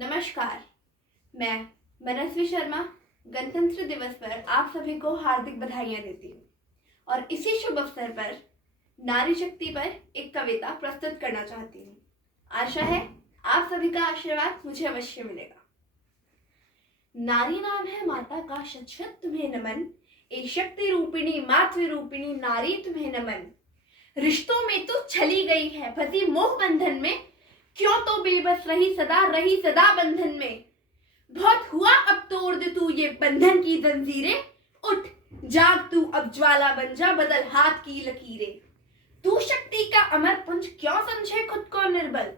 नमस्कार, मैं मनस्वी शर्मा गणतंत्र दिवस पर आप सभी को हार्दिक बधाइयाँ देती हूँ और इसी शुभ अवसर पर नारी शक्ति पर एक कविता प्रस्तुत करना चाहती हूँ। आशा है आप सभी का आशीर्वाद मुझे अवश्य मिलेगा। नारी नाम है माता का, शत शत तुम्हें नमन। एक शक्ति रूपिणी मातृ रूपिणी नारी तुम्हें नमन। रिश्तों में तो छली गई है, फंसी मोह बंधन में, क्यों तो बेबस रही सदा बंधन में। बहुत हुआ, अब तोड़ दे तू ये बंधन की जंजीरें। उठ जाग तू, अब ज्वाला बन जा, बदल हाथ की लकीरें। तू शक्ति का अमर पुंज, क्यों समझे खुद को निर्बल।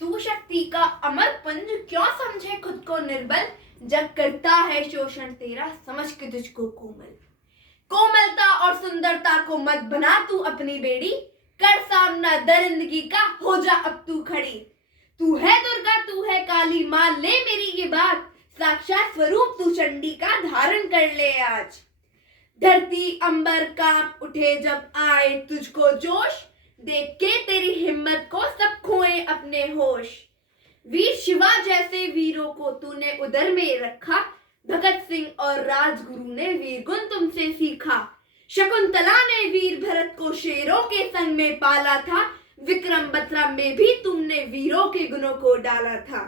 तू शक्ति का अमर पुंज, क्यों समझे खुद को निर्बल। जग करता है शोषण तेरा, समझ के तुझको कोमल। कोमलता और सुंदरता को मत बना तू अपनी बेड़ी। कर सामना दरिंदगी का, हो जा अब तू खड़ी। तू है दुर्गा, तू है काली, मान ले मेरी ये बात। साक्षात स्वरूप तू चंडी का, धारण कर ले आज। धरती अंबर कांप उठे जब आए तुझको जोश। देख के तेरी हिम्मत को सब खोए अपने होश। वीर शिवा जैसे वीरों को तूने उदर में रखा। भगत सिंह और राजगुरु ने वीर गुण तुमसे सीखा। शकुंतला ने वीर भरत को शेरों के संग में पाला था। विक्रम बत्रा में भी तुमने वीरों के गुणों को डाला था।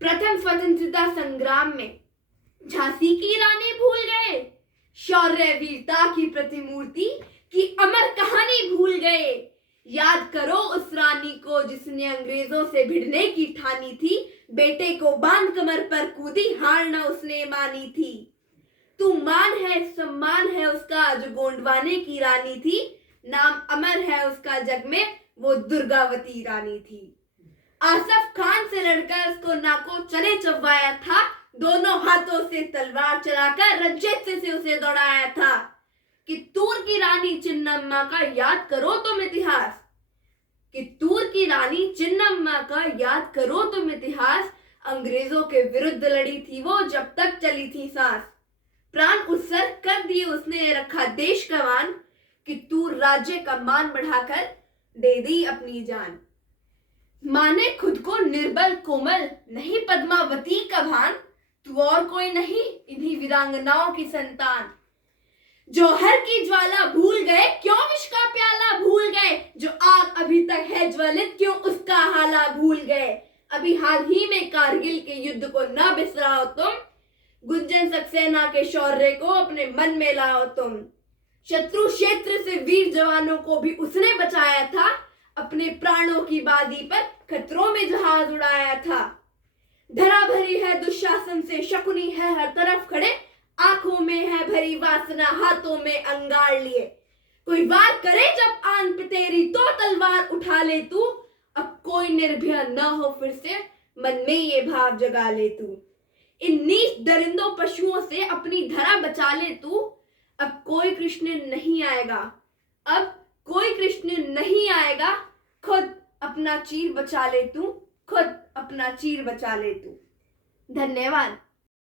प्रथम स्वतंत्रता संग्राम में झांसी की रानी भूल गए। शौर्य वीरता की प्रतिमूर्ति की अमर कहानी भूल गए। याद करो उस रानी को जिसने अंग्रेजों से भिड़ने की ठानी थी। बेटे को बांध कमर पर कूदी, हार न उसने मानी थी। तू मान है, सम्मान है उसका जो गोंडवाने की रानी थी। नाम अमर है उसका जग में, वो दुर्गावती रानी थी। आसफ खान से लड़कर उसको नाको चले चबवाया था। दोनों हाथों से तलवार चलाकर रज्जित से उसे दौड़ाया था। कित्तूर की रानी चिन्नम्मा का याद करो तुम इतिहास। कित्तूर की रानी चिन्नम्मा का याद करो तुम इतिहास। अंग्रेजों के विरुद्ध लड़ी थी वो जब तक चली थी सांस। प्राण उत्सर्ग कर दिए उसने, रखा देश का मान। कित्तूर राज्य का मान बढ़ाकर दे दी अपनी जान। माने खुद को निर्बल कोमल, नहीं पद्मावती का भान। तू और कोई नहीं, इन्हीं वीरांगनाओं की संतान। जौहर की ज्वाला भूल गए, क्यों विष का प्याला भूल गए। जो आग अभी तक है ज्वलित, क्यों उसका हाला भूल गए। अभी हाल ही में कारगिल के युद्ध को न बिसराओ तुम। गुंजन सक्सेना के शौर्य को अपने मन में लाओ तुम। शत्रु क्षेत्र से वीर जवानों को भी उसने बचाया था। अपने प्राणों की बाजी पर खतरों में जहाज उड़ाया था। धरा भरी है दुशासन से, शकुनी है हर तरफ खड़े। आंखों में है भरी वासना, हाथों में अंगार लिए। कोई वार करे जब आन पे तेरी, तो तलवार उठा ले तू। अब कोई निर्भय न हो फिर से, मन में ये भाव जगा ले तू। इन नीच दरिंदों पशुओं से अपनी धरा बचा ले तू। अब कोई कृष्ण नहीं आएगा, अब कोई कृष्ण नहीं आएगा। खुद अपना चीर बचा ले तू, खुद अपना चीर बचा ले तू। धन्यवाद।